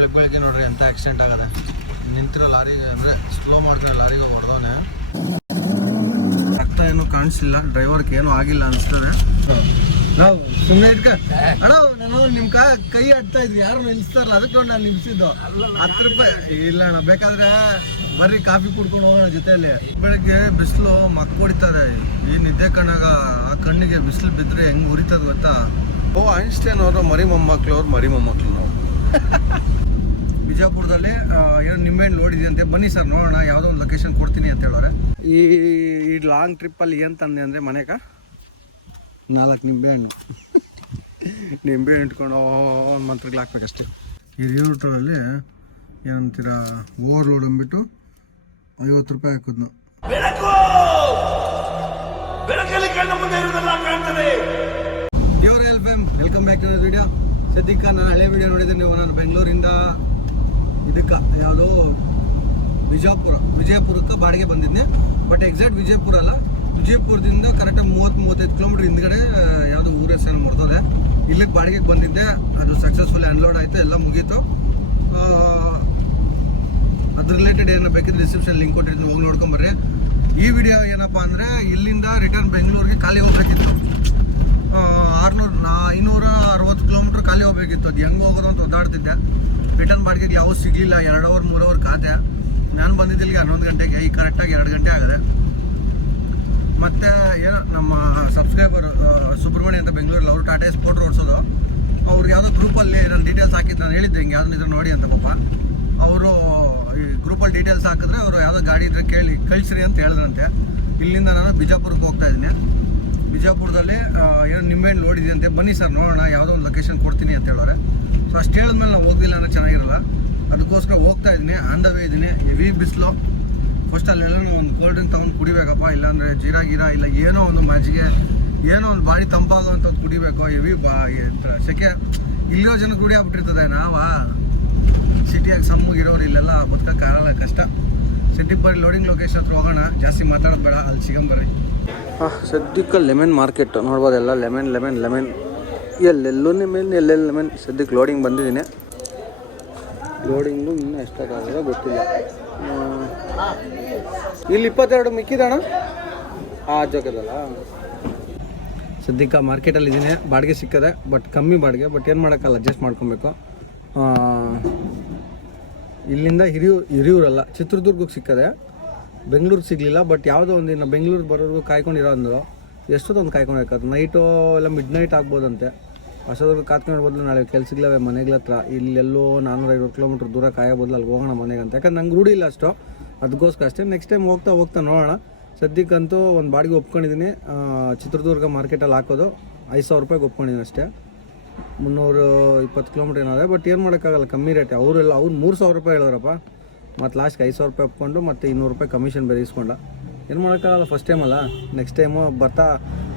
ಬೆಳಗ್ಗೆ ಬೆಳಗ್ಗೆ ನೋಡ್ರಿ ಎಂತ ಆಕ್ಸಿಡೆಂಟ್ ಆಗದೆ. ನಿಂತಿರೋ ಲಾರಿ ಅಂದ್ರೆ ಸ್ಲೋ ಮಾಡ್ತಿರೋ ಲಾರಿಗೆ ಹೊಡೆದವನೇ. ರಕ್ತ ಏನು ಕಾಣಿಸಿಲ್ಲ ಡ್ರೈವರ್ಗೆ ಏನೂ ಆಗಿಲ್ಲ ಅನ್ಸ್ತದೆ. ನಾವು ಸುಮ್ಮನೆ ಇಟ್ಕ ಅಣ್ಣ ನಾನು ನಿಮ್ ಕಾ ಕೈ ಆಡ್ತಾ ಇದ್ವಿ ಯಾರು ನಿಲ್ಸ್ತಾರಲ್ಲ ಅದಕ್ಕೆ ನೋಡಿ ನಾನು ನಿಲ್ಸಿದ್ದು. ಹತ್ತು ರೂಪಾಯಿ ಇಲ್ಲ ಅಣ್ಣ ಬೇಕಾದ್ರೆ ಬರ್ರಿ ಕಾಫಿ ಕುಡ್ಕೊಂಡು ಹೋಗೋಣ ಜೊತೆಯಲ್ಲಿ. ಬೆಳಗ್ಗೆ ಬಿಸಿಲು ಮಕ್ಕ ಹೊಡಿತದೆ. ಈ ನಿದ್ದೆ ಕಣ್ಣಾಗ ಆ ಕಣ್ಣಿಗೆ ಬಿಸಿಲು ಬಿದ್ರೆ ಹೆಂಗ್ ಉರಿತದ ಗೊತ್ತಾ? ಓ ಐನ್ಸ್ಟೈನ್ ಅವರು ಮರಿ ಮೊಮ್ಮಕ್ಳು ಅವ್ರು ಮರಿ ಮೊಮ್ಮಕ್ಳು ನಾವು. ಬಿಜಾಪುರದಲ್ಲಿ ಏನೋ ನಿಂಬೆಹಣ್ಣು ಅಂತೆ ಬನ್ನಿ ಸರ್ ನೋಡೋಣ ಯಾವುದೋ ಒಂದು ಲೊಕೇಶನ್ ಕೊಡ್ತೀನಿ ಅಂತ ಹೇಳೋರೆ. ಈ ಈ ಲಾಂಗ್ ಟ್ರಿಪ್ಪಲ್ಲಿ ಏನು ತಂದೆ ಅಂದರೆ ಮನೆಗೆ? ನಾಲ್ಕು ನಿಂಬೆಹಣ್ಣು ನಿಂಬೆಹಣ್ಣು ಇಟ್ಕೊಂಡು ಒಂದು ಮಂತ್ರಗಳು ಹಾಕ್ಬೇಕಷ್ಟೇ. ಈ ರಿಯೂಟ್ರಲ್ಲಿ ಏನಂತೀರ ಓವರ್ಲೋಡ್ ಅಂದ್ಬಿಟ್ಟು ಐವತ್ತು ರೂಪಾಯಿ ಹಾಕಿದ್ನು. ದೇವರ ಎಲ್ ಫೆಮ್ ವೆಲ್ಕಮ್ ಬ್ಯಾಕ್ ಟು ವಿಡಿಯೋ ಸದ್ಯಕ್ಕೆ ನಾನು ಹಳೆ ವಿಡಿಯೋ ನೋಡಿದ್ರೆ ನೀವು ನಾನು ಬೆಂಗಳೂರಿಂದ ಇದಕ್ಕೆ ಯಾವುದು ವಿಜಯಪುರ, ವಿಜಯಪುರಕ್ಕೆ ಬಾಡಿಗೆ ಬಂದಿದ್ದೆ ಬಟ್ ಎಕ್ಸಾಕ್ಟ್ ವಿಜಯಪುರ ಅಲ್ಲ. ವಿಜಯಪುರದಿಂದ ಕರೆಕ್ಟಾಗಿ ಮೂವತ್ತು, ಮೂವತ್ತೈದು ಕಿಲೋಮೀಟ್ರ್ ಹಿಂದ್ಗಡೆ ಯಾವುದು ಊರ ಹೆಸರು ಮರ್ತದೆ ಇಲ್ಲಿಗೆ ಬಾಡಿಗೆಗೆ ಬಂದಿದ್ದೆ. ಅದು ಸಕ್ಸಸ್ಫುಲ್ ಅನ್ಲೋಡ್ ಆಯಿತು, ಎಲ್ಲ ಮುಗೀತು. ಅದ್ರ ರಿಲೇಟೆಡ್ ಏನೋ ಬೇಕಿದ್ರೆ ರಿಸೆಪ್ಷನ್ ಲಿಂಕ್ ಕೊಟ್ಟಿರ್ತೀನಿ, ಹೋಗಿ ನೋಡ್ಕೊಂಬರ್ರಿ ಈ ವಿಡಿಯೋ ಏನಪ್ಪ ಅಂದರೆ ಇಲ್ಲಿಂದ ರಿಟರ್ನ್ ಬೆಂಗಳೂರಿಗೆ ಖಾಲಿ ಹೋಗ್ಬೇಕಿತ್ತು. ಆರುನೂರು, ನಾ ಐನೂರ ಅರವತ್ತು ಕಿಲೋಮೀಟ್ರ್ ಖಾಲಿ ಹೋಗ್ಬೇಕಿತ್ತು. ಅದು ಹೆಂಗೆ ಹೋಗೋದು ಅಂತ ಒದ್ದಾಡ್ತಿದ್ದೆ. ರಿಟರ್ನ್ ಬಾಡಿಗೆಗೆ ಯಾವ ಸಿಗಲಿಲ್ಲ, ಎರಡು ಅವರ್ ಮೂರು ಅವರ್ ಖಾತೆ. ನಾನು ಬಂದಿದ್ದಿಲ್ಲಿಗೆ ಹನ್ನೊಂದು ಗಂಟೆಗೆ, ಈಗ ಕರೆಕ್ಟಾಗಿ ಎರಡು ಗಂಟೆ ಆಗಿದೆ. ಮತ್ತು ಏನೋ ನಮ್ಮ ಸಬ್ಸ್ಕ್ರೈಬರ್ ಸುಬ್ರಹ್ಮಣ್ಯ ಅಂತ ಬೆಂಗಳೂರಲ್ಲಿ ಅವರು ಟಾಟಾ ಸ್ಪೋರ್ಟ್ ಓಡಿಸೋದು ಅವ್ರಿಗೆ ಯಾವುದೋ ಗ್ರೂಪಲ್ಲಿ ನಾನು ಡೀಟೇಲ್ಸ್ ಹಾಕಿದ್ದು ನಾನು ಹೇಳಿದ್ದೆ ಹಿಂಗೆ, ಯಾವುದನ್ನ ಇದ್ರೆ ನೋಡಿ ಅಂತ ಪಾಪ. ಅವರು ಈ ಗ್ರೂಪಲ್ಲಿ ಡೀಟೇಲ್ಸ್ ಹಾಕಿದ್ರೆ ಅವರು ಯಾವುದೋ ಗಾಡಿ ಇದ್ರೆ ಕೇಳಿ, ಕಳಿಸ್ರಿ ಅಂತ ಹೇಳಿದ್ರಂತೆ. ಇಲ್ಲಿಂದ ನಾನು ಬಿಜಾಪುರಕ್ಕೆ ಹೋಗ್ತಾ ಇದ್ದೀನಿ. ಬಿಜಾಪುರದಲ್ಲಿ ಏನೋ ನಿಂಬೆಹಣ್ಣು ನೋಡಿದ್ಯಂತೆ. ಬನ್ನಿ ಸರ್, ನೋಡೋಣ, ಯಾವುದೋ ಒಂದು ಲೊಕೇಶನ್ ಕೊಡ್ತೀನಿ ಅಂತ ಹೇಳೋರೆ. ಸೊ ಅಷ್ಟು ಹೇಳಿದ್ಮೇಲೆ ನಾವು ಹೋಗಿಲ್ಲ ಅಂದರೆ ಚೆನ್ನಾಗಿರಲ್ಲ. ಅದಕ್ಕೋಸ್ಕರ ಹೋಗ್ತಾ ಇದ್ದೀನಿ ಆನ್ ದ ವೇ ಇದ್ದೀನಿ. ಹೆವಿ ಬಿಸಿಲು. ಫಸ್ಟ್ ಅಲ್ಲೆಲ್ಲ ಒಂದು ಕೋಲ್ಡ್ ಡ್ರಿಂಕ್ ತೊಗೊಂಡು ಕುಡಿಬೇಕಪ್ಪ. ಇಲ್ಲಾಂದರೆ ಜೀರಾ ಗೀರಾ ಇಲ್ಲ, ಏನೋ ಒಂದು ಮಜ್ಜಿಗೆ, ಏನೋ ಒಂದು ಬಾಡಿ ತಂಪಾಗುವಂಥದ್ದು ಕುಡಿಬೇಕು. ಹೆವಿ ಬಾ ಸೆಕೆ, ಇಲ್ಲಿರೋ ಜನ ರೂಢಿ ಆಗ್ಬಿಟ್ಟಿರ್ತದೆ. ನಾವಾ ಸಿಟಿಯಾಗಿ ಸಮ್ಮಗಿರೋರು ಇಲ್ಲೆಲ್ಲ ಬದುಕೋಕ್ಕಾಗಲ್ಲ ಕಷ್ಟ. ಸಿಟಿ ಬಾರಿ ಲೋಡಿಂಗ್ ಲೊಕೇಶನ್ ಹತ್ರ ಹೋಗೋಣ. ಜಾಸ್ತಿ ಮಾತಾಡೋದು ಬೇಡ, ಅಲ್ಲಿ ಸಿಗಂಬರ್ರಿ. ಸದ್ಯಕ್ಕೆ ಲೆಮನ್ ಮಾರ್ಕೆಟ್ ನೋಡ್ಬೋದೆಲ್ಲ ಲೆಮನ್ ಲೆಮನ್ ಲೆಮನ್ ಎಲ್ಲೆಲ್ಲೂ ಮೇಲೆ, ಎಲ್ಲೆಲ್ಲ ಮೇಲೆ ಸದ್ಯಕ್ಕೆ ಲೋಡಿಂಗ್ ಬಂದಿದ್ದೀನಿ. ಲೋಡಿಂಗು ಇನ್ನೂ ಎಷ್ಟಾಗಿದೆ ಗೊತ್ತಿಲ್ಲ. ಇಲ್ಲಿ ಇಪ್ಪತ್ತೆರಡು ಮಿಕ್ಕಿದಣ ಆ ಜೋಗದಲ್ಲ. ಸದ್ಯಕ್ಕೆ ಮಾರ್ಕೆಟಲ್ಲಿ ಇದ್ದೀನಿ ಬಾಡಿಗೆ ಸಿಕ್ಕದೆ ಬಟ್ ಕಮ್ಮಿ ಬಾಡಿಗೆ ಬಟ್ ಏನು ಮಾಡೋಕ್ಕಲ್ಲ ಅಡ್ಜಸ್ಟ್ ಮಾಡ್ಕೊಬೇಕು. ಇಲ್ಲಿಂದ ಹಿರಿಯೂ, ಹಿರಿಯೂರಲ್ಲ, ಚಿತ್ರದುರ್ಗಕ್ಕೆ ಸಿಕ್ಕದೆ. ಬೆಂಗಳೂರಿಗೆ ಸಿಗಲಿಲ್ಲ ಬಟ್ ಯಾವುದೋ ಒಂದು ಇನ್ನು ಬೆಂಗಳೂರು ಬರೋರ್ಗು ಕಾಯ್ಕೊಂಡಿರೋ ಅಂದರು ಎಷ್ಟೊತ್ತೊಂದು ಕಾಯ್ಕೊಂಡಿರ್ಬೇಕು ನೈಟು ಎಲ್ಲ ಮಿಡ್ ನೈಟ್ ಆಗ್ಬೋದಂತೆ. ಹೊಸದುರ್ಗ ಕಾತ್ಕೊಂಡು ಬದಲು ನಾಳೆ ಕೆಲ್ಸಗ್ಲವೆ ಮನೆಗಳ ಹತ್ರ. ಇಲ್ಲೆಲ್ಲೋ ನಾನ್ನೂರ ಐವತ್ತು ಕಿಲೋಮೀಟ್ರ್ ದೂರ ಕಾಯೋ ಬದಲು ಅಲ್ಲಿ ಹೋಗೋಣ ಮನೆಗೆ ಅಂತ. ಯಾಕಂದ್ರೆ ನಂಗೆ ರೂಢಿ ಇಲ್ಲ ಅಷ್ಟು. ಅದಕ್ಕೋಸ್ಕರ ಅಷ್ಟೇ. ನೆಕ್ಸ್ಟ್ ಟೈಮ್ ಹೋಗ್ತಾ ಹೋಗ್ತಾ ನೋಡೋಣ. ಸದ್ಯಕ್ಕಂತೂ ಒಂದು ಬಾಡಿಗೆ ಒಪ್ಕೊಂಡಿದ್ದೀನಿ ಚಿತ್ರದುರ್ಗ ಮಾರ್ಕೆಟಲ್ಲಿ ಹಾಕೋದು. ಐದು ಸಾವಿರ ರೂಪಾಯಿಗೆ ಒಪ್ಕೊಂಡಿದ್ದೀನಿ ಅಷ್ಟೇ. ಮುನ್ನೂರು ಇಪ್ಪತ್ತು ಕಿಲೋಮೀಟ್ರ್ ಏನಾದರೆ. ಬಟ್ ಏನು ಮಾಡೋಕ್ಕಾಗಲ್ಲ. ಕಮ್ಮಿ ರೇಟ್ ಅವರೆಲ್ಲ ಅವ್ರು ಮೂರು ಸಾವಿರ ರೂಪಾಯಿ ಹೇಳಿದ್ರಪ್ಪ. ಮತ್ತು ಲಾಸ್ಟ್ಗೆ ಐದು ಸಾವಿರ ರೂಪಾಯಿ ಒಪ್ಕೊಂಡು ಮತ್ತು ಇನ್ನೂರು ರೂಪಾಯಿ ಕಮಿಷನ್ ಬೇರೆ ಇಸ್ಕೊಂಡ ಏನು ಮಾಡೋಕ್ಕಾಗಲ್ಲ. ಫಸ್ಟ್ ಟೈಮ್ ಅಲ್ಲ. ನೆಕ್ಸ್ಟ್ ಟೈಮು ಬರ್ತಾ,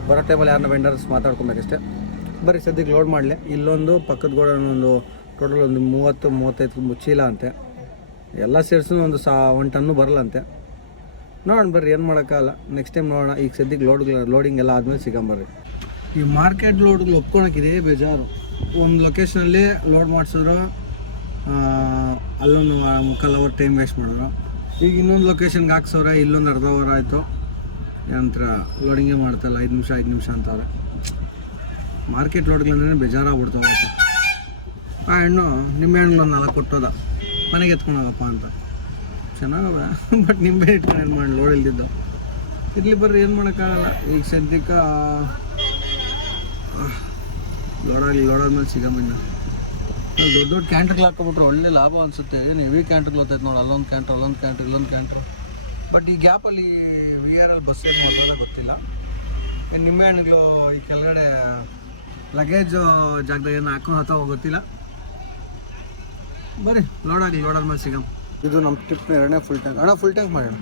ಬರೋ ಟೈಮಲ್ಲಿ ಯಾರನ್ನ ವೆಂಡರ್ಸ್ ಮಾತಾಡ್ಕೊಬೇಕಷ್ಟೇ. ಬರ್ರಿ ಸದ್ಯಕ್ಕೆ ಲೋಡ್ ಮಾಡಲಿ. ಇಲ್ಲೊಂದು ಪಕ್ಕದ ಗೋಡನ್ ಒಂದು ಟೋಟಲ್ ಒಂದು ಮೂವತ್ತು ಮೂವತ್ತೈದು ಚೀಲ ಅಂತೆ. ಎಲ್ಲ ಸೇರಿಸು ಒಂದು ಸಾ, ಒಂದು ಟನ್ನು ಬರಲ್ಲಂತೆ ನೋಡೋಣ ಬರ್ರಿ, ಏನು ಮಾಡೋಕ್ಕಾಗಲ್ಲ. ನೆಕ್ಸ್ಟ್ ಟೈಮ್ ನೋಡೋಣ. ಈಗ ಸದ್ಯಕ್ಕೆ ಲೋಡ್ ಲೋಡಿಂಗ್ ಎಲ್ಲ ಆದಮೇಲೆ ಸಿಗಂಬರ್ರಿ ಈ ಮಾರ್ಕೆಟ್ ಲೋಡ್ಗಳು ಒಪ್ಕೊಳಕ್ಕಿದೆ ಬೇಜಾರು. ಒಂದು ಲೊಕೇಶನಲ್ಲಿ ಲೋಡ್ ಮಾಡಿಸಿದ್ರು ಅಲ್ಲೊಂದು ಮುಕ್ಕಾಲು ಅವರ್ ಟೈಮ್ ವೇಸ್ಟ್ ಮಾಡಿದ್ರು. ಈಗ ಇನ್ನೊಂದು ಲೊಕೇಶನ್ಗೆ ಹಾಕ್ಸವ್ರೆ ಇಲ್ಲೊಂದು ಅರ್ಧ ಅವರ್ ಆಯಿತು. ಏನಂತರ ಲೋಡಿಂಗೇ ಮಾಡ್ತಲ್ಲ, ಐದು ನಿಮಿಷ ಐದು ನಿಮಿಷ ಅಂತಾರೆ ಮಾರ್ಕೆಟ್ ಲೋಡ್ಗಳಂದ್ರೆ ಬೇಜಾರಾಗ್ಬಿಡ್ತಾವೆ ಆ ಹೆಣ್ಣು ನಿಂಬೆ ಹಣ್ಣು ನಾಲ್ಕು ಕೊಟ್ಟೋದ. ಮನೆಗೆ ಎತ್ಕೊಂಡೋಗಪ್ಪ ಅಂತ. ಚೆನ್ನಾಗವ ಬಟ್ ನಿಂಬೆ ಇಟ್ಕೊಂಡು ಏನು ಮಾಡಿ ಲೋಡ್ ಇಲ್ದಿದ್ದು. ಇರಲಿ ಬರ್ರಿ, ಏನು ಮಾಡೋಕ್ಕಾಗಲ್ಲ. ಈಗ ಸದ್ಯಕ್ಕೆ ಲೋಡಾಗಲಿ, ಲೋಡಾದ್ಮೇಲೆ ಸಿಗಮಿನ್ನ ದೊಡ್ಡ ದೊಡ್ಡ ಕ್ಯಾಂಟ್ರಿಗೆ ಹಾಕ್ಕೊಬಿಟ್ರೆ ಒಳ್ಳೆ ಲಾಭ ಅನಿಸುತ್ತೆ. ಏನು ಹೆವಿ ಕ್ಯಾಂಟ್ರಿಗೆ ಹೋಗ್ತೈತೆ ನೋಡಿ, ಅಲ್ಲೊಂದು ಕ್ಯಾಂಟ್ರ್ ಅಲ್ಲೊಂದು ಕ್ಯಾಂಟ್ರ್ ಇಲ್ಲೊಂದು ಕ್ಯಾಂಟ್ರ್ ಬಟ್ ಈ ಗ್ಯಾಪಲ್ಲಿ ವಿ ಆರ್ ಎಲ್ ಬಸ್ ಏನು ಮಾಡೋದೇ ಗೊತ್ತಿಲ್ಲ. ನಿಂಬೆ ಹಣ್ಣುಗಳು ಈ ಕೆಳಗಡೆ ಲಗೇಜ್ ಜಾಗದಾಗ ಏನು ಹಾಕೊಂಡು ಹೋಗ್ತಾವೋ ಗೊತ್ತಿಲ್ಲ. ಬರ್ರಿ ನೋಡಾಗಲಿ ನೋಡೋಣ ಮೇಲೆ ಸಿಗಮ್. ಇದು ನಮ್ಮ ಟ್ರಿಪ್ ಎರಡನೇ ಫುಲ್ ಟ್ಯಾಂಕ್ ಅಣ್ಣ ಫುಲ್ ಟ್ಯಾಂಕ್ ಮಾಡೋಣ.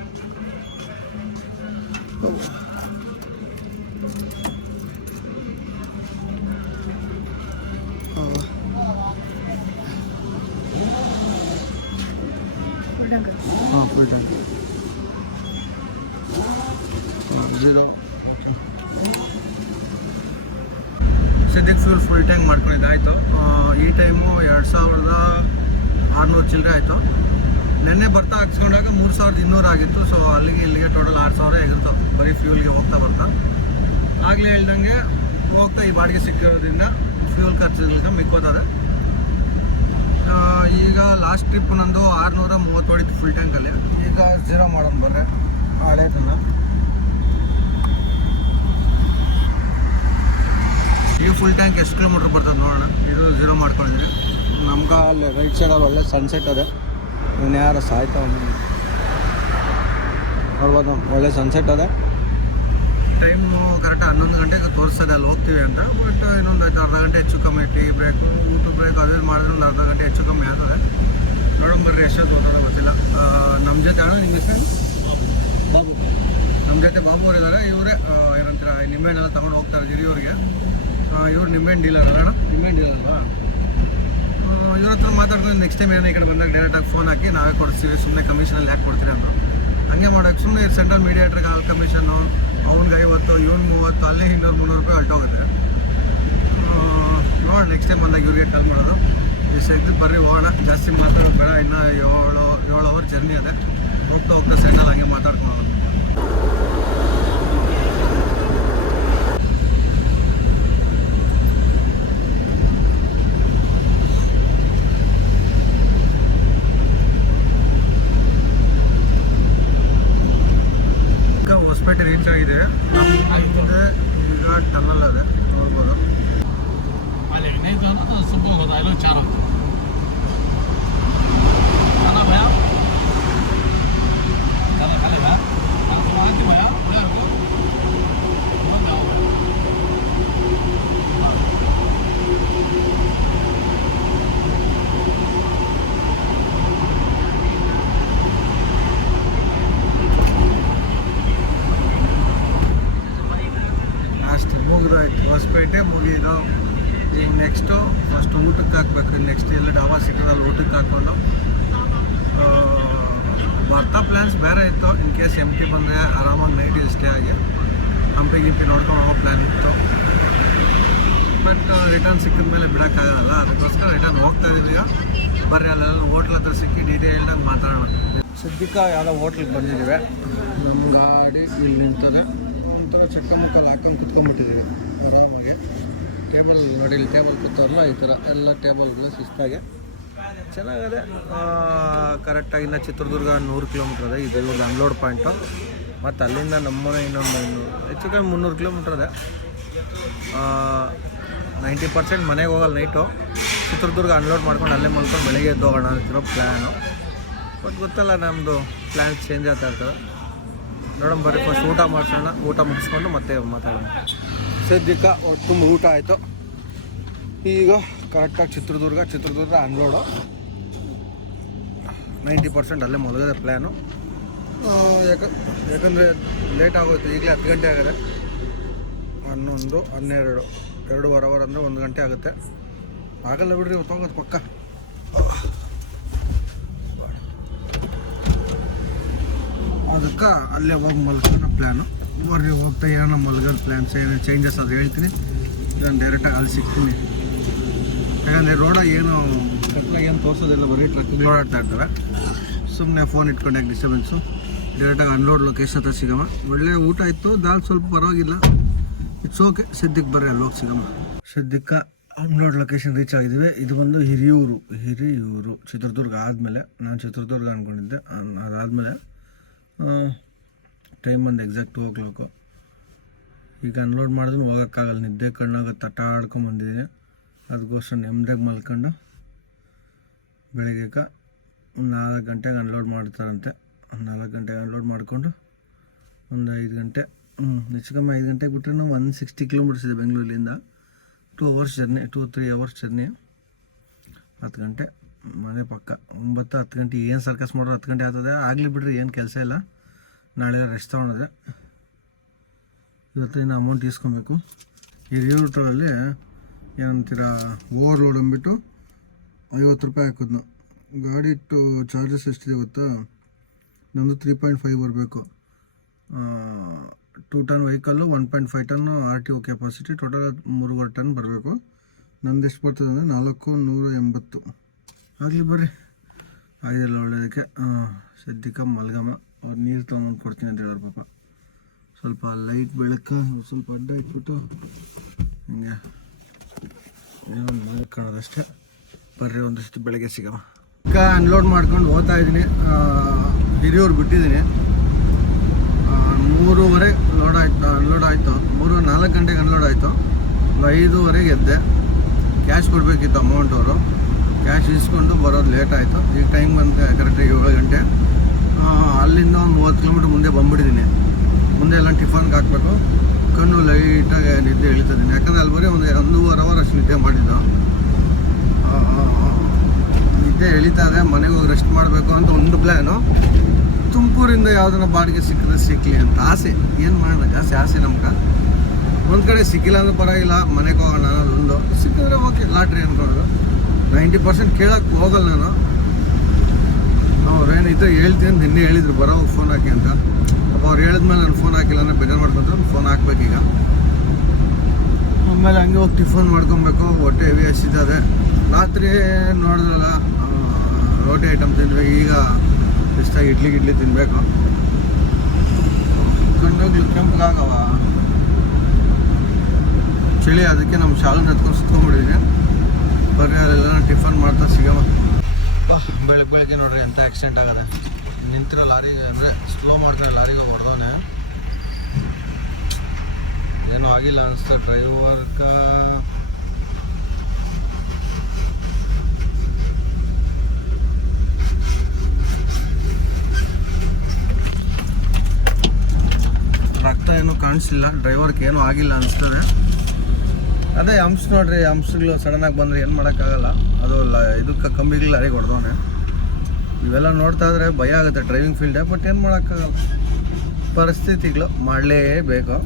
ಹಾಂ ಫುಲ್ ಟ್ಯಾಂಕ್ ಜೀರೋ ಸದ್ಯಕ್ಕೆ ಫ್ಯೂಲ್ ಫುಲ್ ಟ್ಯಾಂಕ್ ಮಾಡ್ಕೊಂಡಿದ್ದಾಯಿತು ಈ ಟೈಮು ಎರಡು ಸಾವಿರದ ಆರುನೂರು ಚಿಲ್ಲರೆ ಆಯಿತು. ನೆನ್ನೆ ಬರ್ತಾ ಹಾಕ್ಸ್ಕೊಂಡಾಗ ಮೂರು ಸಾವಿರದ ಇನ್ನೂರು ಆಗಿತ್ತು. ಸೊ ಅಲ್ಲಿಗೆ ಇಲ್ಲಿಗೆ ಟೋಟಲ್ ಆರು ಸಾವಿರ ಆಗಿರ್ತಾವೆ. ಬರೀ ಫ್ಯೂಲ್ಗೆ ಹೋಗ್ತಾ ಬರ್ತಾ. ಆಗಲೇ ಹೇಳ್ದಂಗೆ ಹೋಗ್ತಾ ಈ ಬಾಡಿಗೆ ಸಿಕ್ಕಿರೋದ್ರಿಂದ ಫ್ಯೂಲ್ ಖರ್ಚು ಮಿಕ್ಕೋತದೆ ಈಗ ಲಾಸ್ಟ್ ಟ್ರಿಪ್ ನಂದು ಆರುನೂರ ಮೂವತ್ತು ಹೊಡಿತು ಫುಲ್ ಟ್ಯಾಂಕಲ್ಲಿ ಈಗ ಜೀರೋ ಮಾಡೋಣ ಬರ್ರೆ. ಹಳೇದನ್ನ ಈಗ ಫುಲ್ ಟ್ಯಾಂಕ್ ಎಷ್ಟು ಕಿಲೋಮೀಟ್ರ್ ಬರ್ತದೆ ನೋಡೋಣ. ಇದು ಜೀರೋ ಮಾಡ್ಕೊಂಡಿದ್ರೆ ನಮ್ಗೆ ಅಲ್ಲಿ ರೈಟ್ ಸೈಡ್ ಒಳ್ಳೆ ಸನ್ಸೆಟ್ ಅದೆ. ಇವನು ಯಾರು ಸಾಯ್ತಾವ ನೋಡ್ಬೋದು ಒಳ್ಳೆ ಸನ್ಸೆಟ್ ಅದೆ. ಟೈಮು ಕರೆಕ್ಟ್ ಹನ್ನೊಂದು ಗಂಟೆಗೆ ತೋರಿಸ್ತದೆ ಅಲ್ಲಿ ಹೋಗ್ತೀವಿ ಅಂತ. ಬಟ್ ಇನ್ನೊಂದು ಐದು ಅರ್ಧ ಗಂಟೆ ಹೆಚ್ಚು ಕಮ್ಮಿ ಟೀ ಬ್ರೇಕ್ ಊಟ ಬ್ರೇಕ್ ಅದು ಮಾಡಿದ್ರೆ ಒಂದು ಅರ್ಧ ಗಂಟೆ ಹೆಚ್ಚು ಕಮ್ಮಿ ಆಗ್ತದೆ ನೋಡೋಣ ಬರ್ರಿ ಎಷ್ಟೊತ್ತು ಮಾತಾಡೋ ಗೊತ್ತಿಲ್ಲ. ನಮ್ಮ ಜೊತೆ ಅಣ್ಣ ನಿಮ್ಮ ಹೆಸರು? ಬಾಬು. ನಮ್ಮ ಜೊತೆ ಬಾಬು ಅವ್ರು ಇದ್ದಾರೆ ಇವರೇ ಏನಂತಾರೆ ಈ ನಿಂಬೆಹಣ್ಣೆಲ್ಲ ತಗೊಂಡು ಹೋಗ್ತಾರೆ ಗಿರಿಯವ್ರಿಗೆ ಇವ್ರು ನಿಂಬೆಹಣ್ಣು ಡೀಲರ್ ಅಲ್ಲ ಅಣ್ಣ? ನಿಂಬೆಹಣ್ಣು ಡೀಲರ್ ಅಲ್ವಾ? ಇವ್ರ ಹತ್ರ ಮಾತಾಡ್ತೀನಿ ನೆಕ್ಸ್ಟ್ ಟೈಮ್ ಏನೋ ಈ ಕಡೆ ಬಂದಾಗ ಡೈರೆಕ್ಟಾಗಿ ಫೋನ್ ಹಾಕಿ ನಾವೇ ಕೊಡ್ತೀವಿ ಸುಮ್ಮನೆ ಕಮಿಷನಲ್ಲಿ ಯಾಕೆ ಕೊಡ್ತೀರಿ ಅಂತ ಹಂಗೆ ಮಾಡೋಕೆ ಸುಮ್ಮನೆ ಸೆಂಟ್ರಲ್ ಮೀಡಿಯೇಟ್ರಿಗೆ ಆ ಕಮಿಷನು ಅವ್ನಿಗೆ ಐವತ್ತು ಇವ್ನು ಮೂವತ್ತು ಅಲ್ಲಿ ಇನ್ನೂರು ಮುನ್ನೂರು ರೂಪಾಯಿ ಹೊರಟೋಗುತ್ತೆ ನೋಡೋಣ ನೆಕ್ಸ್ಟ್ ಟೈಮ್ ಬಂದಾಗ ಇವ್ರಿಗೆ ಕಾಲ್ ಮಾಡೋದು. ಎಷ್ಟು ಎಗ್ದು ಬರ್ರಿ ಹೋಗೋಣ. ಜಾಸ್ತಿ ಮಾತಾಡೋದು ಬೇಡ. ಇನ್ನೂ ಏಳು ಏಳು ಅವರ್ ಜರ್ನಿ ಇದೆ. ಹೋಗ್ತಾ ಹೋಗ್ತಾ ಸೆಂಟ್ರಲ್ ಹಂಗೆ ಹೊಸಪೇಟೆ ಮುಗಿದು ಈಗ ನೆಕ್ಸ್ಟು ಫಸ್ಟ್ ಊಟಕ್ಕೆ ಹಾಕ್ಬೇಕು. ನೆಕ್ಸ್ಟ್ ಎಲ್ಲ ಡಾಬಾ ಸಿಕ್ಕದಲ್ಲಿ ಊಟಕ್ಕೆ ಹಾಕ್ಕೊಂಡು ಬರ್ತಾ ಪ್ಲ್ಯಾನ್ಸ್ ಬೇರೆ ಇತ್ತು. ಇನ್ ಕೇಸ್ ಎಂ ಟಿ ಬಂದರೆ ಆರಾಮಾಗಿ ನೈಟ್ ಸ್ಟೇ ಆಗಿ ಹಂಪಿ ಗಿಂಪಿ ನೋಡ್ಕೊಂಡು ಹೋಗೋ ಪ್ಲ್ಯಾನ್ ಇತ್ತು. ಬಟ್ ರಿಟರ್ನ್ ಸಿಕ್ಕಿದ ಮೇಲೆ ಬಿಡೋಕ್ಕಾಗಲ್ಲ. ಅದಕ್ಕೋಸ್ಕರ ರಿಟರ್ನ್ ಹೋಗ್ತಾ ಇದೀವಿ. ಈಗ ಬರ್ರಿ ಅಲ್ಲೆಲ್ಲ ಹೋಟ್ಲ್ ಹತ್ರ ಸಿಕ್ಕಿ ಡೀಟೇಲ್ಡಾಗಿ ಮಾತಾಡೋಣ. ಸದ್ಯಕ್ಕೆ ಯಾವುದೋ ಹೋಟ್ಲಿಗೆ ಬಂದಿದ್ದೀವಿ. ನಮ್ಮ ಗಾಡಿ ಇಲ್ಲಿ ನಿಂತದೆ. ಒಂಥರ ಚಿಕ್ಕ ಮುಕ್ಕಲ್ಲಿ ಹಾಕೊಂಡು ಕುತ್ಕೊಂಡ್ಬಿಟ್ಟಿದ್ದೀವಿ ಆರಾಮಾಗಿ. ಟೇಬಲ್ ನೋಡಿ, ಇಲ್ಲಿ ಟೇಬಲ್ ಕೂತವ್ರಲ್ಲ, ಈ ಥರ ಎಲ್ಲ ಟೇಬಲ್ಗಳು ಶಿಸ್ತಾಗೆ. ಚೆನ್ನಾಗಿದೆ ಕರೆಕ್ಟಾಗಿ ಇನ್ನು ಚಿತ್ರದುರ್ಗ ನೂರು ಕಿಲೋಮೀಟ್ರ್ ಇದೆ. ಇದು ಇವ್ರದ್ದು ಅನ್ಲೋಡ್ ಪಾಯಿಂಟು ಮತ್ತು ಅಲ್ಲಿಂದ ನಮ್ಮನೆ ಇನ್ನೊಂದು ಹೆಚ್ಚು ಕಮ್ಮಿ ಮುನ್ನೂರು ಕಿಲೋಮೀಟ್ರ್ ಅದೇ ನೈಂಟಿ ಪರ್ಸೆಂಟ್ ಮನೆಗೆ ಹೋಗಲ್ಲ ನೈಟು ಚಿತ್ರದುರ್ಗ ಅನ್ಲೋಡ್ ಮಾಡ್ಕೊಂಡು ಅಲ್ಲೇ ಮಲ್ಕೊಂಡು ಬೆಳಗ್ಗೆ ಎದ್ದು ಹೋಗೋಣ ಅಂತಿರೋ ಪ್ಲ್ಯಾನು ಬಟ್ ಗೊತ್ತಲ್ಲ ನಮ್ಮದು ಪ್ಲ್ಯಾನ್ ಚೇಂಜ್ ಆಗ್ತಾ ಇರ್ತದೆ ನೋಡೋಣ ಬರ್ರಿ ಫಸ್ಟ್ ಊಟ ಮಾಡ್ಸೋಣ. ಊಟ ಮುಗಿಸ್ಕೊಂಡು ಮತ್ತೆ ಮಾತಾಡೋಣ. ಸದ್ಯಕ್ಕೆ ಒಟ್ಟು ಊಟ ಆಯಿತು. ಈಗ ಕರೆಕ್ಟಾಗಿ Chitradurga Chitradurga unload ninety percent ಅಲ್ಲೇ ಮಲಗದೆ ಪ್ಲ್ಯಾನು ಯಾಕ ಯಾಕಂದರೆ ಲೇಟ್ ಆಗೋಯ್ತು, ಈಗಲೇ ಹತ್ತು ಗಂಟೆ ಆಗಿದೆ. ಹನ್ನೊಂದು, ಹನ್ನೆರಡು ಎರಡೂವರೆ ಅವರ್ ಅಂದರೆ ಒಂದು ಗಂಟೆ ಆಗುತ್ತೆ. ಆಗಲ್ಲ ಬಿಡ್ರಿ ಹೋಗೋದು ಪಕ್ಕ. ಅದಕ್ಕೆ ಅಲ್ಲೇ ಹೋಗಿ ಮಲ್ಕೊಳ್ಳೋ ಪ್ಲ್ಯಾನು ಬರ್ರಿ, ಹೋಗ್ತಾ ಏನೋ ಮಲ್ಗೋದು ಪ್ಲ್ಯಾನ್ಸ್ ಏನೋ ಚೇಂಜಸ್ ಅದು ಹೇಳ್ತೀನಿ. ನಾನು ಡೈರೆಕ್ಟಾಗಿ ಅಲ್ಲಿ ಸಿಗ್ತೀನಿ. ಯಾಕಂದರೆ ರೋಡ ಏನು ಕತ್ಲಾಗ ಏನು ತೋರಿಸೋದಿಲ್ಲ, ಬರೀ ಟ್ರಕ್ ಓಡಾಡ್ತಾ ಇರ್ತವೆ. ಸುಮ್ಮನೆ ಫೋನ್ ಇಟ್ಕೊಂಡು ಯಾಕೆ ಡಿಸ್ಟರ್ಬೆನ್ಸು ಡೈರೆಕ್ಟಾಗಿ ಅನ್ಲೋಡ್ ಲೊಕೇಶನ್ ಹತ್ರ ಸಿಗಮ್ಮ. ಒಳ್ಳೆ ಊಟ ಇತ್ತು, ದಾಲ್ ಸ್ವಲ್ಪ ಪರವಾಗಿಲ್ಲ. ಇಟ್ಸ್ ಓಕೆ ಸಿದ್ದಿಗೆ ಬರ್ರಿ, ಅಲ್ಲಿ ಹೋಗಿ ಸಿಗಮ್ಮ. ಸಿದ್ದಿಕ್ಕ ಅನ್ಲೋಡ್ ಲೊಕೇಶನ್ ರೀಚ್ ಆಗಿದ್ದೀವಿ ಇದು ಬಂದು ಹಿರಿಯೂರು. ಹಿರಿಯೂರು. ಚಿತ್ರದುರ್ಗ ಆದಮೇಲೆ. ನಾನು ಚಿತ್ರದುರ್ಗ ಅಂದ್ಕೊಂಡಿದ್ದೆ ಅದಾದಮೇಲೆ ಟೈಮ್ ಬಂದು ಎಕ್ಸಾಕ್ಟ್ ಟು ಓ ಕ್ಲಾಕು ಈಗ ಅನ್ಲೋಡ್ ಮಾಡಿದ್ರೆ ಹೋಗೋಕ್ಕಾಗಲ್ಲ. ನಿದ್ದೆ ಕಣ್ಣಾಗ ತಟ್ಟಾಡ್ಕೊಂಡು ಬಂದಿದ್ದೀನಿ. ಅದಕ್ಕೋಸ್ಕರ ನೆಮ್ಮದಿಯಾಗಿ ಮಲ್ಕೊಂಡು ಬೆಳಗ್ಗೆ ನಾಲ್ಕು ಗಂಟೆಗೆ ಅನ್ಲೋಡ್ ಮಾಡ್ತಾರಂತೆ. ನಾಲ್ಕು ಗಂಟೆಗೆ ಅನ್ಲೋಡ್ ಮಾಡಿಕೊಂಡು ಒಂದು ಐದು ಗಂಟೆ ಹೆಚ್ಚು ಕಮ್ಮಿ ಐದು ಗಂಟೆಗೆ ಬಿಟ್ಟರೆ ಒನ್ ಸಿಕ್ಸ್ಟಿ ಕಿಲೋಮೀಟರ್ಸ್ ಇದೆ ಬೆಂಗಳೂರಿಂದ two hours journey two three hours journey ಹತ್ತು ಗಂಟೆ. ಮನೆ ಪಕ್ಕ ಒಂಬತ್ತು ಹತ್ತು ಗಂಟೆ ಏನು ಸರ್ಕಸ್ ಮಾಡೋರು ಹತ್ತು ಗಂಟೆ ಆಗ್ತದೆ. ಆಗಲಿ ಬಿಡ್ರಿ, ಏನು ಕೆಲಸ ಇಲ್ಲ. ನಾಳೆ ರೆಸ್ಟ್ ತೊಗೊಂಡ್ರೆ ಇವತ್ತು ಇನ್ನು ಅಮೌಂಟ್ ಇಸ್ಕೊಬೇಕು. ಈ ರಿಯೂಟ್ರಲ್ಲಿ ಏನಂತೀರ ಓವರ್ಲೋಡ್ ಅಂದ್ಬಿಟ್ಟು ಐವತ್ತು ರೂಪಾಯಿ ಹಾಕಿದ್ನು. ಗಾಡಿ ಟು ಚಾರ್ಜಸ್ ಎಷ್ಟಿದೆ ಗೊತ್ತಾ? ನಮ್ಮದು ತ್ರೀ ಪಾಯಿಂಟ್ ಫೈವ್ ಬರಬೇಕು. Two ton vehicle one point five ton R T O capacity total ಮೂರುವರೆ ಟನ್ ಬರಬೇಕು. ನಂದು ಎಷ್ಟು ಬರ್ತದೆ ಅಂದರೆ ನಾಲ್ಕು ನೂರ ಎಂಬತ್ತು. ಆಗಲಿ ಬರ್ರಿ. ಆಗಿಲ್ಲ ಒಳ್ಳೆಯದಕ್ಕೆ ಸದ್ಯಕ್ಕೆ ಮಲ್ಗಮ್ಮ ಅವ್ರು ನೀರು ತೊಗೊಂಡು ಕೊಡ್ತೀನಿ ಅಂತ ಹೇಳೋರು ಪಾಪ. ಸ್ವಲ್ಪ ಲೈಟ್ ಬೆಳಕು ಸ್ವಲ್ಪ ಅಡ್ಡ ಇಟ್ಬಿಟ್ಟು ಹಿಂಗೆ ಏನೋ ಮಲಗ ಕಾಣೋದಷ್ಟೇ. ಬರ್ರಿ, ಒಂದಷ್ಟು ಬೆಳಗ್ಗೆ ಸಿಗಮ್ಮ ಅಕ್ಕ ಅನ್ಲೋಡ್ ಮಾಡ್ಕೊಂಡು ಓದ್ತಾ ಇದ್ದೀನಿ. ಹಿರಿಯವ್ರು ಬಿಟ್ಟಿದ್ದೀನಿ. ಮೂರುವರೆ ಲೋಡ್ ಆಯ್ತು ಅನ್ಲೋಡ್ ಆಯಿತು. ಮೂರು ನಾಲ್ಕು ಗಂಟೆಗೆ ಅನ್ಲೋಡ್ ಆಯಿತು. ಐದೂವರೆಗೆ ಎದ್ದೆ. ಕ್ಯಾಶ್ ಕೊಡಬೇಕಿತ್ತು ಅಮೌಂಟ್ ಅವರು. ಕ್ಯಾಶ್ ಇಸ್ಕೊಂಡು ಬರೋದು ಲೇಟ್ ಆಯಿತು. ಈಗ ಟೈಮ್ ಬಂದೆ ಕರೆಕ್ಟಾಗಿ ಏಳು ಗಂಟೆ. ಅಲ್ಲಿಂದ ಒಂದು ಮೂವತ್ತು ಕಿಲೋಮೀಟ್ರ್ ಮುಂದೆ ಬಂದ್ಬಿಟ್ಟಿದ್ದೀನಿ. ಮುಂದೆ ಎಲ್ಲ ಟಿಫನ್ಗೆ ಹಾಕಬೇಕು. ಕಣ್ಣು ಲೈಟಾಗಿ ನಿದ್ದೆ ಇಳಿತಿದ್ದೀನಿ ಯಾಕಂದರೆ ಅಲ್ಲಿ ಬರೀ ಒಂದು ಒಂದೂವರೆ ಅವರ್ ಅಷ್ಟು ನಿದ್ದೆ ಮಾಡಿದ್ದು. ನಿದ್ದೆ ಎಳಿತಾ ಇದೆ, ಮನೆಗೆ ಹೋಗಿ ರೆಸ್ಟ್ ಮಾಡಬೇಕು ಅಂತ ಒಂದು ಪ್ಲ್ಯಾನು ತುಮಕೂರಿಂದ ಯಾವುದನ್ನ ಬಾಡಿಗೆ ಸಿಕ್ಕಿದ್ರೆ ಸಿಕ್ಕಲಿ ಅಂತ ಆಸೆ. ಏನು ಮಾಡೋಣ, ಜಾಸ್ತಿ ಆಸೆ ನಮ್ಗೆ. ಒಂದು ಕಡೆ ಸಿಕ್ಕಿಲ್ಲ ಅಂದ್ರೆ ಪರವಾಗಿಲ್ಲ, ಮನೆಗೆ ಹೋಗೋಣ ಅನ್ನೋದೊಂದು ಸಿಕ್ಕಿದ್ರೆ ಓಕೆ ಲಾಟ್ರಿ ಅನ್ಕೊಳ್ಳೋದು. ನೈಂಟಿ ಪರ್ಸೆಂಟ್ ಕೇಳೋಕ್ಕೆ ಹೋಗಲ್ಲ ನಾನು. ಅವ್ರೇನಿತ್ತು ಹೇಳ್ತೀನಿ ಅಂತ ನಿನ್ನೆ ಹೇಳಿದ್ರು ಬರೋ ಫೋನ್ ಹಾಕಿ ಅಂತ. ಅಪ್ಪ ಅವ್ರು ಹೇಳಿದ್ಮೇಲೆ ನಾನು ಫೋನ್ ಹಾಕಿಲ್ಲ, ಅಂದ್ರೆ ಬೇಜಾರು ಮಾಡ್ಕೊಂಡ್ರೆ ಫೋನ್ ಹಾಕ್ಬೇಕೀಗ ಆಮೇಲೆ ಹಂಗೆ ಹೋಗಿ ಟಿಫನ್ ಮಾಡ್ಕೊಬೇಕು, ಹೊಟ್ಟೆ ಹೆವಿ ಹಸಿತದೆ ರಾತ್ರಿ ನೋಡಿದ್ರಲ್ಲ ರೋಟಿ ಐಟಮ್ ತಿನ್ಬೇಕು ಈಗ ಇಷ್ಟಾಗಿ ಇಡ್ಲಿ ಗಿಡ್ಲಿ ತಿನ್ನಬೇಕು ಕಣ್ಣೋಗ್ಲಿ ಕೆಂಪಗಾಗವ. ಚಳಿ, ಅದಕ್ಕೆ ನಮ್ಮ ಶಾಲೆ ಎತ್ಕೊಂಡು ಸುತ್ಕೊಂಡ್ಬಿಟ್ಟಿದ್ದೀನಿ ಬರ್ರಿ ಅಲ್ಲೆಲ್ಲ ಟಿಫನ್ ಮಾಡ್ತಾ ಸಿಗಮ್ಮ. ಬೆಳಗ್ಗೆ ಬೆಳಗ್ಗೆ ನೋಡ್ರಿ ಎಂಥ ಆಕ್ಸಿಡೆಂಟ್ ಆಗದೆ. ನಿಂತಿರೋ ಲಾರಿಗೆ ಅಂದರೆ ಸ್ಲೋ ಮಾಡ್ತಿರೋ ಲಾರಿಗೆ ಹೊಡೆದವನೆ. ಏನೂ ಆಗಿಲ್ಲ ಅನಿಸ್ತಾ ಡ್ರೈವರ್ಕ ರಕ್ತ ಏನೂ ಕಾಣಿಸಿಲ್ಲ ಡ್ರೈವರ್ಗೆ ಏನೂ ಆಗಿಲ್ಲ ಅನಿಸ್ತದೆ. ಅದೇ ಹಂಪ್ಸ್ ನೋಡ್ರಿ ಹಂಪ್ಸ್ಗಳು ಸಡನ್ನಾಗಿ ಬಂದರೆ ಏನು ಮಾಡೋಕ್ಕಾಗಲ್ಲ ಅದು ಲ, ಇದಕ್ಕೆ ಕಂಬಿಗಳು ಅರಿಗೆ ಇವೆಲ್ಲ ನೋಡ್ತಾ ಇದ್ರೆ ಭಯ ಆಗುತ್ತೆ ಡ್ರೈವಿಂಗ್ ಫೀಲ್ಡೇ ಬಟ್ ಏನು ಮಾಡೋಕ್ಕಾಗಲ್ಲ ಪರಿಸ್ಥಿತಿಗಳು ಮಾಡಲೇಬೇಕು.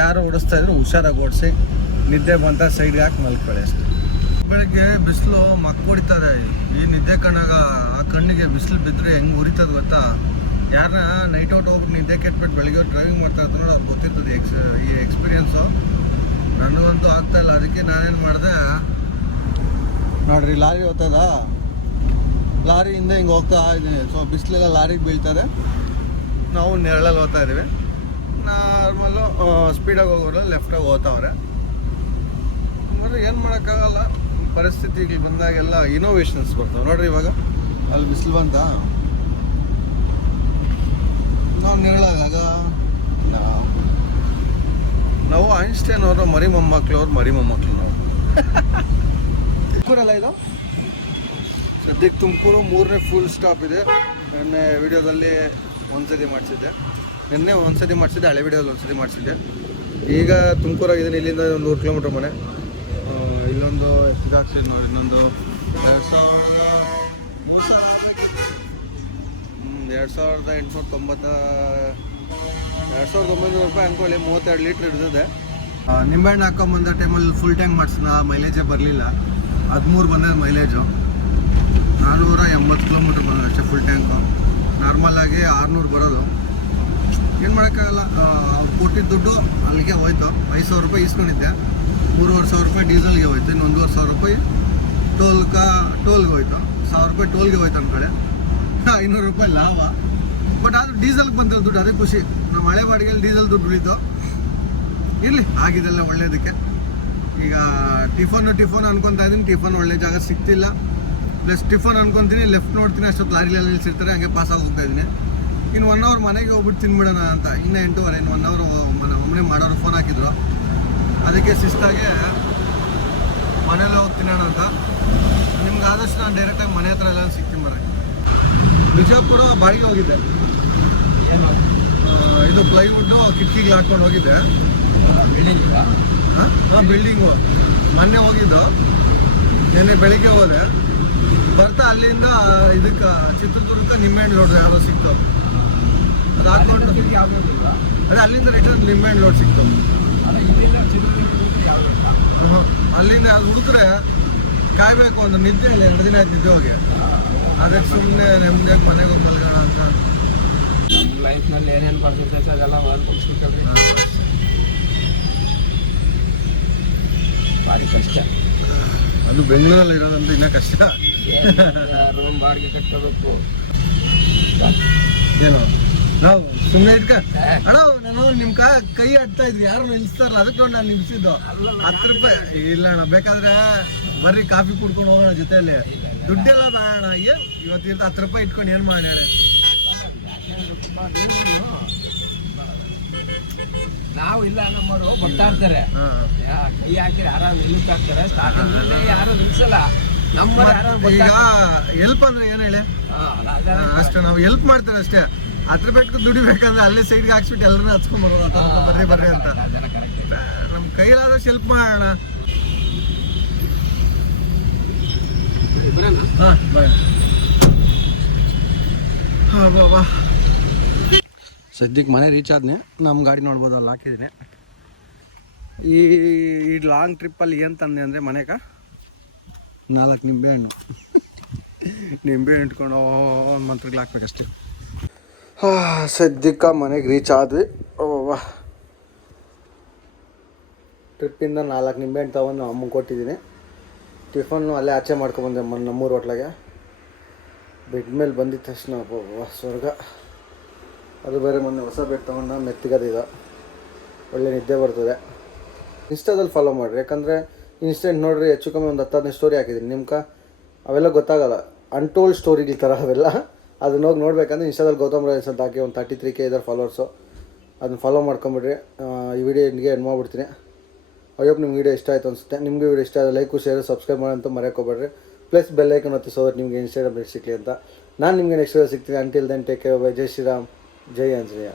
ಯಾರು ಓಡಿಸ್ತಾ ಇದ್ರು ಹುಷಾರಾಗಿ ಓಡಿಸಿ, ನಿದ್ದೆ ಬಂತ ಸೈಡ್ಗೆ ಹಾಕಿ ಮಲ್ಕೊಳ್ಳಿ ಅಷ್ಟೇ. ಬೆಳಿಗ್ಗೆ ಬಿಸಿಲು ಮಕ್ಕ ಹೊಡಿತದೆ ಈ ನಿದ್ದೆ ಕಣ್ಣಾಗ, ಆ ಕಣ್ಣಿಗೆ ಬಿಸಿಲು ಬಿದ್ದರೆ ಹೆಂಗೆ ಉರಿತದೆ ಗೊತ್ತಾ? ಯಾರನ್ನ ನೈಟ್ ಔಟ್ ಹೋಗ್ಬಿಟ್ಟು ನಿದ್ದೆ ಕೆಟ್ಬಿಟ್ಟು ಬೆಳಿಗ್ಗೆ ಡ್ರೈವಿಂಗ್ ಮಾಡ್ತಾ ನೋಡಿ, ಅದು ಗೊತ್ತಿರ್ತದೆ ಎಕ್ಸ್ ಈ ಎಕ್ಸ್ಪೀರಿಯನ್ಸು ನನಗಂತೂ ಆಗ್ತಾ ಇಲ್ಲ, ಅದಕ್ಕೆ ನಾನೇನು ಮಾಡಿದೆ? ನೋಡ್ರಿ, ಲಾರಿ ಹೋಗ್ತದ ಲಾರಿಯಿಂದ ಹಿಂಗೆ ಹೋಗ್ತಾ ಇದ್ದೀನಿ ಸೊ ಬಿಸಿಲೆಲ್ಲ ಲಾರಿಗೆ ಬೀಳ್ತಾರೆ ನಾವು ನೆರಳಲ್ಲಿ ಹೋಗ್ತಾ ಇದ್ದೀವಿ ನಾರ್ಮಲ್ಲು ಸ್ಪೀಡಾಗಿ ಹೋಗೋರು ಲೆಫ್ಟಾಗಿ ಹೋಗ್ತಾವ್ರೆ. ಅಂದರೆ ಏನು ಮಾಡೋಕ್ಕಾಗಲ್ಲ. ಪರಿಸ್ಥಿತಿಗೆ ಬಂದಾಗೆಲ್ಲ ಇನೋವೇಷನ್ಸ್ ಬರ್ತಾವೆ. ನೋಡ್ರಿ ಇವಾಗ. ಅಲ್ಲಿ ಬಿಸಿಲು ಬಂತ? ನಾವು ನೆರಳಾಗ ನಾವು ಐನ್ಸ್ಟೈನ್ ಅವರು ಮರಿ ಮೊಮ್ಮಕ್ಳು ಅವ್ರು ಮರಿ ಮೊಮ್ಮಕ್ಳು ನಾವು. ತುಮಕೂರಲ್ಲ ಇದು? ಸದ್ಯಕ್ಕೆ ತುಮಕೂರು ಮೂರನೇ ಫುಲ್ ಸ್ಟಾಪ್ ಇದೆ. ನೆನ್ನೆ ವಿಡಿಯೋದಲ್ಲಿ ಒಂದ್ಸತಿ ಮಾಡಿಸಿದ್ದೆ. ನಿನ್ನೆ ಒಂದ್ಸತಿ ಮಾಡಿಸಿದ್ದೆ ಹಳೆ ವಿಡಿಯೋದಲ್ಲಿ ಒಂದ್ಸತಿ ಮಾಡಿಸಿದ್ದೆ. ಈಗ ತುಮಕೂರಾಗಿದ್ದೀನಿ ಇಲ್ಲಿಂದ ಒಂದು ನೂರು ಕಿಲೋಮೀಟ್ರ್ ಮನೆ. ಇಲ್ಲೊಂದು ಎತ್ತಿದಾಕ್ಷಿ ನೋಡಿ ಇನ್ನೊಂದು ಎರಡು ಸಾವಿರದ ಮೂರು ಸಾವಿರ ಎರಡು ಸಾವಿರದ ಎಂಟುನೂರ ತೊಂಬತ್ತ ಎರಡು ಸಾವಿರದ ಒಂಬೈನೂರು ರೂಪಾಯಿ ಅಂದ್ಕೊಳ್ಳಿ ಮೂವತ್ತೆರಡು ಲೀಟ್ರ್ ಇರ್ತದೆ. ನಿಂಬೆಹಣ್ಣು ಹಾಕೊಂಬಂದ ಟೈಮಲ್ಲಿ ಫುಲ್ ಟ್ಯಾಂಕ್ ಮಾಡಿಸಿದ ಮೈಲೇಜೇ ಬರಲಿಲ್ಲ. ಹದಿಮೂರು ಬಂದದ ಮೈಲೇಜು ನಾನ್ನೂರ ಎಂಬತ್ತು ಕಿಲೋಮೀಟ್ರ್ ಬಂದದ ಅಷ್ಟೇ ಫುಲ್ ಟ್ಯಾಂಕು ನಾರ್ಮಲಾಗಿ ಆರುನೂರು ಬರೋದು. ಏನು ಮಾಡೋಕ್ಕಾಗಲ್ಲ ಅವ್ರು ಕೊಟ್ಟಿದ್ದ ದುಡ್ಡು ಅಲ್ಲಿಗೆ ಹೋಯ್ತು. ಐದು ಸಾವಿರ ರೂಪಾಯಿ ಇಸ್ಕೊಂಡಿದ್ದೆ ಮೂರುವರೆ ಸಾವಿರ ರೂಪಾಯಿ ಡೀಸೆಲ್ಗೆ ಹೋಯ್ತು. ಇನ್ನು ಒಂದೂವರೆ ಸಾವಿರ ರೂಪಾಯಿ ಟೋಲ್ಗೆ ಟೋಲ್ಗೆ ಹೋಯ್ತು. ಸಾವಿರ ರೂಪಾಯಿ ಟೋಲ್ಗೆ ಹೋಯ್ತು ಅಂದ್ಕಡೆ ಐನೂರು ರೂಪಾಯಿ ಲಾಭ. ಬಟ್ ಆದ್ರೆ ಡೀಸೆಲ್ಗೆ ಬಂದ ದುಡ್ಡು, ಅದೇ ಖುಷಿ. ನಮ್ಮ ಹಳೆ ಬಾಡಿಗೆಯಲ್ಲಿ ಡೀಸೆಲ್ ದುಡ್ಡು ಉಳಿತು. ಇರಲಿ ಆಗಿದೆಲ್ಲ ಒಳ್ಳೇದಕ್ಕೆ. ಈಗ ಟಿಫನ್ ಟಿಫನ್ ಅನ್ಕೊತಾ ಇದ್ದೀನಿ. ಟಿಫನ್ ಒಳ್ಳೆ ಜಾಗ ಸಿಗ್ತಿಲ್ಲ. ಪ್ಲಸ್ ಟಿಫನ್ ಅನ್ಕೊಂತೀನಿ ಲೆಫ್ಟ್ ನೋಡ್ತೀನಿ, ಅಷ್ಟೊತ್ತು ಲಾರಿಲೆಲ್ಲ ನಿಲ್ಸಿರ್ತಾರೆ, ಹಂಗೆ ಪಾಸ್ ಆಗಿ ಹೋಗ್ತಾ ಇದ್ದೀನಿ. ಇನ್ನು ಒನ್ ಅವರ್ ಮನೆಗೆ ಹೋಗ್ಬಿಟ್ಟು ತಿನ್ಬಿಡೋಣ ಅಂತ. ಇನ್ನು ಎಂಟೂವರೆ, ಇನ್ನು ಒನ್ ಅವರ್ ಮನೆ ಒಮ್ಮನೆ ಮಾಡೋರು ಫೋನ್ ಹಾಕಿದ್ರು. ಅದಕ್ಕೆ ಶಿಸ್ತಾಗೆ ಮನೇಲಿ ಹೋಗಿ ತಿನ್ನೋಣ ಅಂತ. ನಿಮ್ಗೆ ಆದಷ್ಟು ನಾನು ಡೈರೆಕ್ಟಾಗಿ ಮನೆ ಹತ್ರ ಎಲ್ಲ ಸಿಗ್ತೀನಿ ಬರ ಬಿಜಾಪುರ ಬಾಡಿಗೆ ಹೋಗಿದ್ದೆ ಇದು ಪ್ಲೈವುಡ್ಡು ಕಿಟಕಿಗೆ ಹಾಕ್ಕೊಂಡು ಹೋಗಿದ್ದೆ ಬಿಲ್ಡಿಂಗ್ ಹಾಂ ಬಿಲ್ಡಿಂಗು. ಮೊನ್ನೆ ಹೋಗಿದ್ದು. ನೆನ್ನೆ ಬೆಳಿಗ್ಗೆ ಹೋದೆ. ಬರ್ತಾ ಅಲ್ಲಿಂದ ಇದಕ್ಕೆ ಚಿತ್ರದುರ್ಗಕ್ಕೆ ನಿಂಬೆಹಣ್ಣು ರೋಡ್ ಯಾರೋ ಸಿಕ್ತು. ಅದು ಹಾಕೊಂಡು ಅದೇ ಅಲ್ಲಿಂದ ರಿಟರ್ನ್ ನಿಂಬೆಹಣ್ಣು ರೋಡ್ ಸಿಕ್ತು. ಅಲ್ಲಿಂದ ಅದು ಹುಡುಕ್ರೆ ಕಾಯ್ಬೇಕು ಒಂದು ನಿದ್ದೆ ಅಲ್ಲಿ ಎರಡು ದಿನ ಆಯ್ತು ನಿದ್ದೆ ಹೋಗಿ. ಅದಕ್ಕೆ ಸುಮ್ಮನೆ ನೆಮ್ಮದಿ ಮನೆಗೆ ಹೋಗಿ ಮಲ್ಗೋಣ ಅಂತ ನಮ್ಮ ಲೈಫ್ನಲ್ಲಿ ಏನೇನು ಪರ್ಸೆಂಟೇಜ್ ಅದೆಲ್ಲ ಮಾಡ್ಕೊಂಡ್ಬಿಟ್ರಿ ಭಾರಿ ಕಷ್ಟ. ಅದು ಬೆಂಗಳೂರಲ್ಲಿ ಇರೋದಂತ ಇನ್ನೂ ಕಷ್ಟ. ರೂಮ್ ಬಾಡಿಗೆ ಕಟ್ಟಬೇಕು ಏನೋ? ನಾವು ಸುಮ್ಮನೆ ಇಟ್ಕ. ಅಣ್ಣ ನಾನು ನಿಮ್ ಕಾ ಕೈ ಆಡ್ತಾ ಇದ್ರಿ. ಯಾರು ನಿಲ್ಸ್ತಾರಲ್ಲ? ಅದಕ್ಕೆ ನಾನು ನಿಲ್ಸಿದ್ದು. ಹತ್ತು ರೂಪಾಯಿ. ಇಲ್ಲ ಅಣ್ಣ ಬೇಕಾದ್ರೆ ಬರ್ರಿ ಕಾಫಿ ಕುಡ್ಕೊಂಡು ಹೋಗೋಣ ಜೊತೆಯಲ್ಲಿ ದುಡ್ಡೆಲ್ಲ ಬೇಡ ಏನ್ ಇವತ್ತಿರ್ತ ಹತ್ತು ರೂಪಾಯಿ ಇಟ್ಕೊಂಡು ಏನ್ ಮಾಡ್ಯಾಣ ನಾವು ಇಲ್ಲ ನಮ್ಮವರು ಬರ್ತಾ ಇರ್ತಾರೆ ಹಾ ಯಾ- ಕೈ ಹಾಕಿ ಆರಾಮ್ ನಿಲ್ಕ್ ಹಾಕ್ತಾರೆ ಸ್ಟಾರ್ಟಿಂಗ್ ಯಾರು ನಿಲ್ಸಲ್ಲ ನಮ್ಮ ಈಗ ಎಲ್ಪ್ ಅಂದ್ರೆ ಏನು ಹೇಳಿ ಅಷ್ಟೇ ನಾವು ಹೆಲ್ಪ್ ಮಾಡ್ತಾರೆ ಅಷ್ಟೇ ಹತ್ರ ಬೆಟ್ಟು ದುಡಿಬೇಕಂದ್ರೆ ಅಲ್ಲೇ ಸೈಡ್ಗೆ ಹಾಕ್ಸ್ಬಿಟ್ಟು ಎಲ್ಲರೂ ಹಚ್ಕೊಂಡ್ ಬರ್ಬೋದು ಬರ್ರಿ ಬರ್ರಿ ಅಂತ ನಮ್ ಕೈಲಾದಷ್ಟು ಹೆಲ್ಪ್ ಮಾಡೋಣ ಹಾ ಬಾಯ್ ಹಾ ಬಾ ಬಾ ಸದ್ಯಕ್ಕೆ ಮನೆ ರೀಚ್ ಆದ್ನೆ. ನಮ್ಮ ಗಾಡಿ ನೋಡ್ಬೋದು ಅಲ್ಲಿ ಹಾಕಿದ್ದೀನಿ ಈ ಈ ಲಾಂಗ್ ಟ್ರಿಪ್ಪಲ್ಲಿ ಏನು ತಂದೆ ಅಂದರೆ ಮನೆಗೆ? ನಾಲ್ಕು ನಿಂಬೆ ಹಣ್ಣು. ನಿಂಬೆ ಹಣ್ಣು ಇಟ್ಕೊಂಡು ಒಂದು ಮಂತ್ರಗಳು ಹಾಕ್ಬೇಕಷ್ಟೇ ಹಾಂ ಸದ್ಯಕ್ಕೆ ಮನೆಗೆ ರೀಚ್ ಆದ್ವಿ. ಓ ಟ್ರಿಪ್ಪಿಂದ ನಾಲ್ಕು ನಿಂಬೆ ಹಣ್ಣು ತಗೊಂಡು ಅಮ್ಮಂಗೆ ಕೊಟ್ಟಿದ್ದೀನಿ. ಟಿಫನ್ನು ಅಲ್ಲೇ ಆಚೆ ಮಾಡ್ಕೊಬಂದೆ ಮೊನ್ನೆ ನಮ್ಮೂರು ಹೋಟ್ಲಾಗೆ. ಬೆಡ್ ಮೇಲೆ ಬಂದಿದ ತಕ್ಷಣ ಸ್ವರ್ಗ. ಅದು ಬೇರೆ ಮೊನ್ನೆ ಹೊಸ ಬೆಡ್ ತೊಗೊಂಡು ಮೆತ್ತಿಗದಿದೆ ಒಳ್ಳೆ ನಿದ್ದೆ ಬರ್ತದೆ. ಇನ್ಸ್ಟಾದಲ್ಲಿ ಫಾಲೋ ಮಾಡಿರಿ. ಯಾಕಂದರೆ ಇನ್ಸ್ಟೆಂಟ್ ನೋಡಿರಿ ಹೆಚ್ಚು ಕಮ್ಮಿ ಒಂದು ಹತ್ತು, ಹದಿನೈದು ಸ್ಟೋರಿ ಹಾಕಿದ್ದೀನಿ ನಿಮ್ಗೆ ಅವೆಲ್ಲ ಗೊತ್ತಾಗಲ್ಲ. ಅನ್ಟೋಲ್ಡ್ ಸ್ಟೋರಿಗಳ ಥರ ಅವೆಲ್ಲ. ಅದನ್ನ ಹೋಗಿ ನೋಡ್ಬೇಕಂದ್ರೆ ಇನ್ಸ್ಟಾದಲ್ಲಿ ಗೌತಮ್ ರಾಯ್ಸ್ ಅಂತ ಹಾಕಿ ಒಂದು ತರ್ಟಿ ತ್ರೀ ಕೆ ಇದ್ದಾರೆ ಫಾಲೋವರ್ಸು ಅದನ್ನ ಫಾಲೋ ಮಾಡ್ಕೊಂಬಿಡ್ರಿ. ಈ ವಿಡಿಯೋ ನಿಮಗೆ ಎಂಡ್ ಮಾಡ್ಬಿಡ್ತೀನಿ. ಅಯ್ಯಪ್ಪ ನಿಮ್ಗೆ ವೀಡಿಯೋ ಇಷ್ಟ ಆಯ್ತು ಅನಿಸುತ್ತೆ. ನಿಮಗೆ ವೀಡಿಯೋ ಇಷ್ಟ ಆದ ಲೈಕು ಶೇರು ಸಬ್ಸ್ಕ್ರೈಬ್ ಮಾಡೋಂತ ಮರೆಯೋಕೋಬೇಡ್ರಿ. ಪ್ಲಸ್ ಬೆಲ್ ಐಕನ್ ಒತ್ತಿ ಸೋದ್ರೆ ನಿಮಗೆ ಇನ್ಸ್ಟಾಗ್ರಾಮ್ ಸಿಗಲಿ ಅಂತ. ನಾನು ನಿಮಗೆ ನೆಕ್ಸ್ಟ್ ಸಿಗ್ತೀನಿ. Until then take care bye Jai Shriram. Jai Anjaneya.